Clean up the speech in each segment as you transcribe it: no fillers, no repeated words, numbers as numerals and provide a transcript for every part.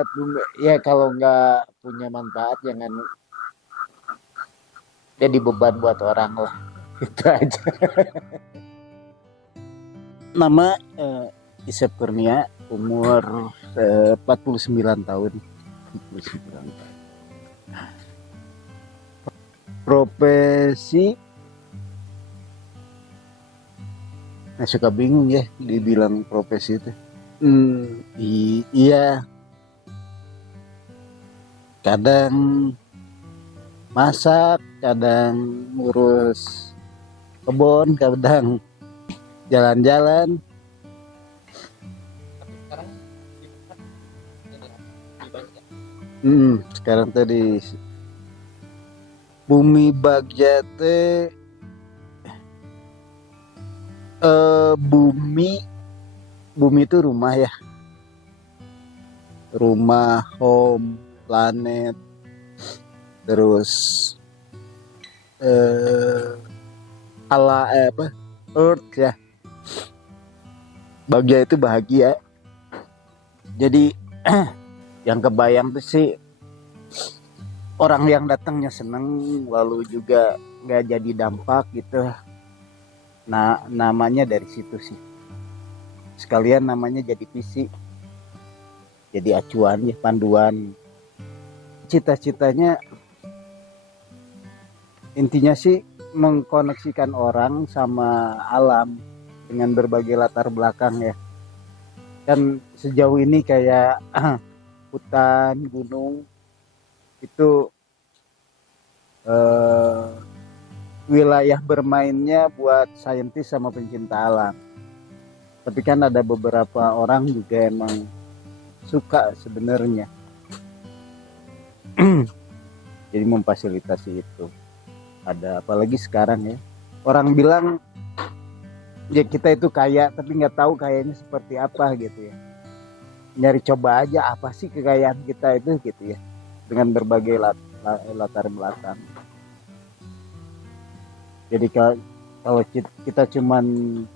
buat bumi ya, kalau nggak punya manfaat jangan jadi beban buat orang lah. Itu aja. Nama Isep Kurnia, umur 49 tahun. 49 tahun. Profesi, suka bingung ya dibilang profesi itu. Iya, kadang masak, kadang ngurus kebun, kadang jalan-jalan. Sekarang tadi Bumi Bagja teh bumi itu rumah ya, rumah, home, planet, terus earth ya. Bagja itu bahagia. Jadi yang kebayang tuh sih orang yang datangnya seneng, lalu juga nggak jadi dampak gitu. Nah, namanya dari situ sih. Sekalian namanya jadi visi, jadi acuan ya, panduan. Cita-citanya intinya sih mengkoneksikan orang sama alam dengan berbagai latar belakang ya. Kan sejauh ini kayak hutan, gunung itu wilayah bermainnya buat saintis sama pencinta alam. Tapi kan ada beberapa orang juga emang suka sebenarnya. Jadi memfasilitasi itu. Ada apalagi sekarang ya. Orang bilang ya kita itu kaya tapi nggak tahu kayanya seperti apa gitu ya. Nyari coba aja apa sih kekayaan kita itu gitu ya. Dengan berbagai latar belakang. Jadi kalau kita cuman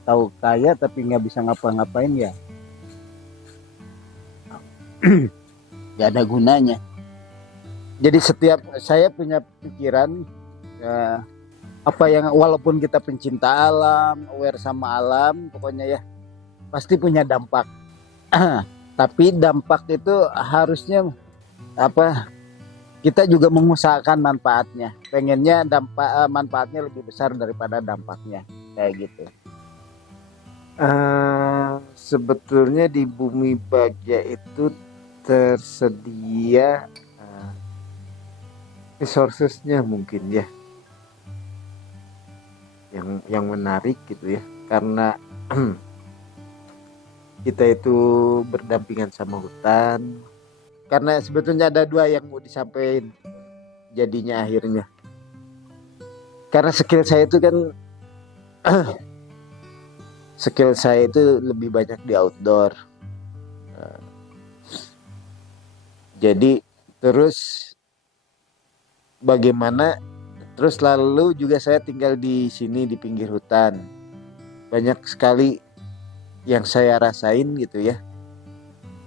tahu kaya tapi nggak bisa ngapa-ngapain ya nggak ada gunanya. Jadi setiap saya punya pikiran apa yang walaupun kita pencinta alam, aware sama alam, pokoknya ya pasti punya dampak. Tapi dampak itu harusnya apa? Kita juga mengusahakan manfaatnya. Pengennya manfaatnya lebih besar daripada dampaknya, kayak gitu. Sebetulnya di Bumi Bagja itu tersedia resourcesnya mungkin ya, yang menarik gitu ya, karena kita itu berdampingan sama hutan. Karena sebetulnya ada dua yang mau disampaikan jadinya akhirnya. Karena skill saya itu kan skill saya itu lebih banyak di outdoor. Jadi terus bagaimana, terus lalu juga saya tinggal di sini di pinggir hutan. Banyak sekali yang saya rasain gitu ya.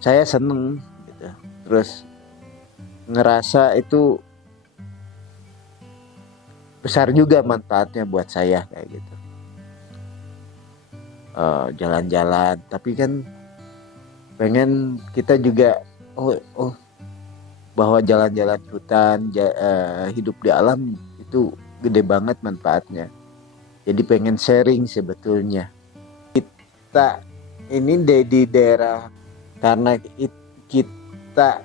Saya seneng gitu. Terus ngerasa itu besar juga manfaatnya buat saya kayak gitu. Jalan-jalan, tapi kan pengen kita juga bahwa jalan-jalan hutan, hidup di alam itu gede banget manfaatnya. Jadi pengen sharing sebetulnya. Kita ini di daerah, karena kita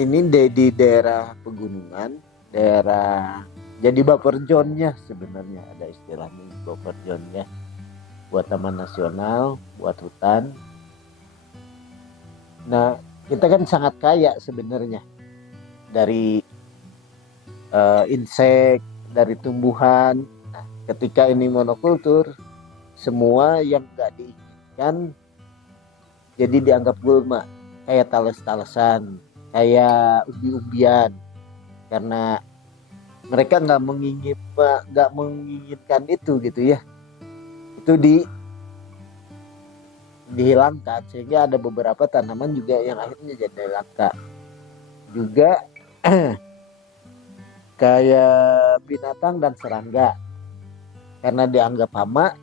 ini di daerah pegunungan, daerah jadi buffer zone-nya sebenarnya, ada istilahnya buffer zone-nya buat taman nasional, buat hutan. Nah, kita kan sangat kaya sebenarnya dari insek, dari tumbuhan. Nah, ketika ini monokultur, semua yang nggak diinginkan jadi dianggap gulma, kayak tales-talesan, kayak umbi-umbian, karena mereka nggak menginginkan itu gitu ya. Itu dihilangkan, sehingga ada beberapa tanaman juga yang akhirnya jadi langka. juga kayak binatang dan serangga, karena dianggap hama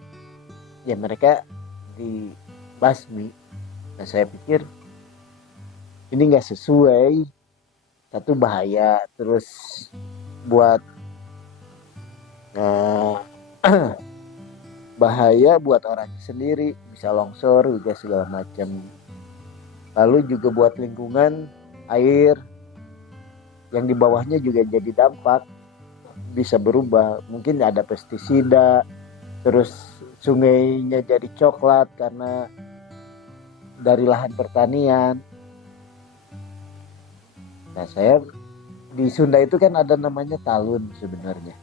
ya mereka dibasmi. Nah saya pikir ini nggak sesuai, satu bahaya, terus buat uh, bahaya buat orang sendiri, bisa longsor juga segala macam. Lalu juga buat lingkungan, air yang di bawahnya juga jadi dampak, bisa berubah, mungkin ada pestisida, terus sungainya jadi coklat karena dari lahan pertanian. Nah saya di Sunda itu kan ada namanya talun sebenarnya.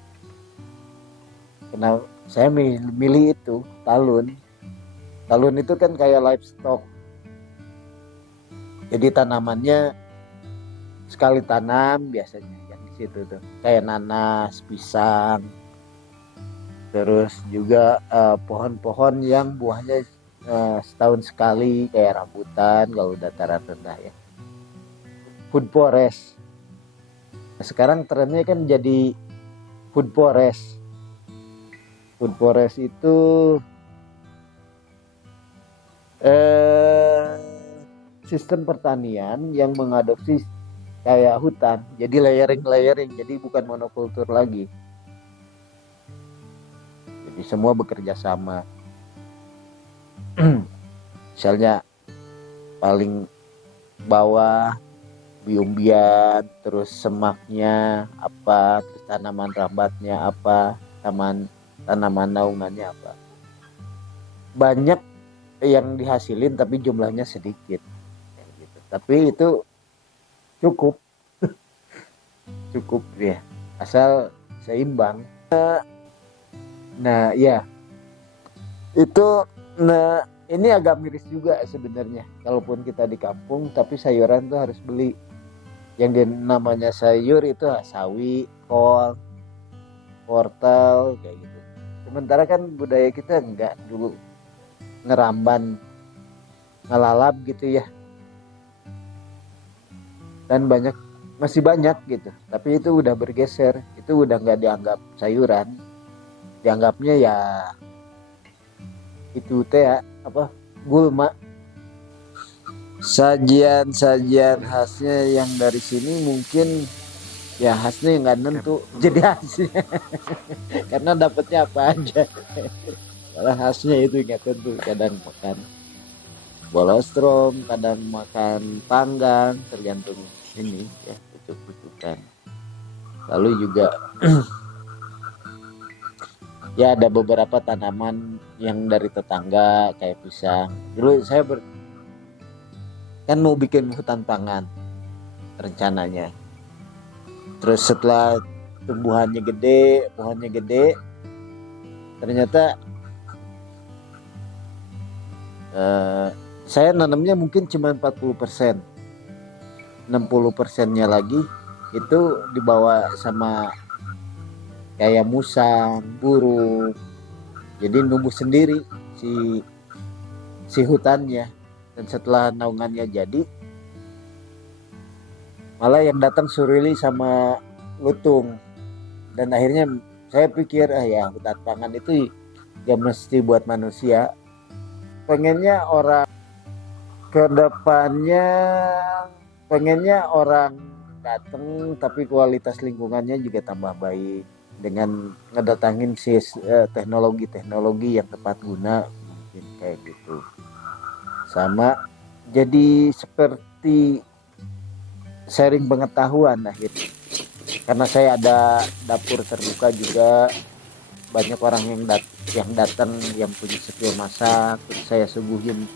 Kenapa saya milih itu talun? Talun itu kan kayak livestock. Jadi tanamannya sekali tanam biasanya yang di situ tuh. Kayak nanas, pisang. Terus juga pohon-pohon yang buahnya setahun sekali kayak rambutan kalau dataran rendah ya. Food forest. Nah, sekarang trennya kan jadi food forest. Food forest itu sistem pertanian yang mengadopsi kayak hutan, jadi layering, jadi bukan monokultur lagi. Jadi semua bekerja sama. Misalnya paling bawah biumbian, terus semaknya apa, terus tanaman rambatnya apa, tanaman naungannya apa. Banyak yang dihasilin tapi jumlahnya sedikit gitu. Tapi itu cukup ya, asal seimbang. Nah ya itu, nah ini agak miris juga sebenarnya, kalaupun kita di kampung tapi sayuran tuh harus beli. Yang namanya sayur itu sawi, kol, wortel kayak gitu. Sementara kan budaya kita enggak, dulu ngeramban, ngelalap gitu ya, dan masih banyak gitu, tapi itu udah bergeser, itu udah nggak dianggap sayuran, dianggapnya ya itu teh ya, apa, gulma. Sajian khasnya yang dari sini mungkin ya khasnya nggak nentu jadi khasnya karena dapatnya apa aja. Malah khasnya itu nggak tentu, kadang makan bolostrom, kadang makan panggang, tergantung ini ya, pucuk-pucukan. Lalu juga ya ada beberapa tanaman yang dari tetangga kayak pisang. Dulu saya kan mau bikin hutan pangan rencananya. Terus setelah tumbuhannya gede, pohonnya gede, ternyata saya nanamnya mungkin cuma 40%. 60%-nya lagi itu dibawa sama kayak musang, burung. Jadi numbuh sendiri si hutannya. Dan setelah naungannya jadi, malah yang datang surili sama lutung. Dan akhirnya saya pikir ya hutan pangan itu ya mesti buat manusia. Pengennya orang ke depannya, pengennya orang datang tapi kualitas lingkungannya juga tambah baik dengan ngedatangin teknologi-teknologi yang tepat guna, mungkin kayak gitu. Sama jadi seperti sharing pengetahuan akhirnya, karena saya ada dapur terbuka juga, banyak orang yang datang yang punya skill masak, terus saya suguhin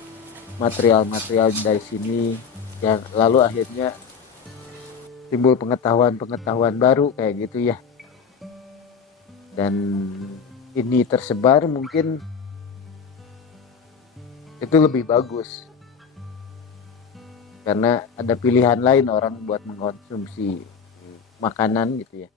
material-material dari sini ya, lalu akhirnya timbul pengetahuan baru kayak gitu ya. Dan ini tersebar, mungkin itu lebih bagus karena ada pilihan lain orang buat mengkonsumsi makanan gitu ya.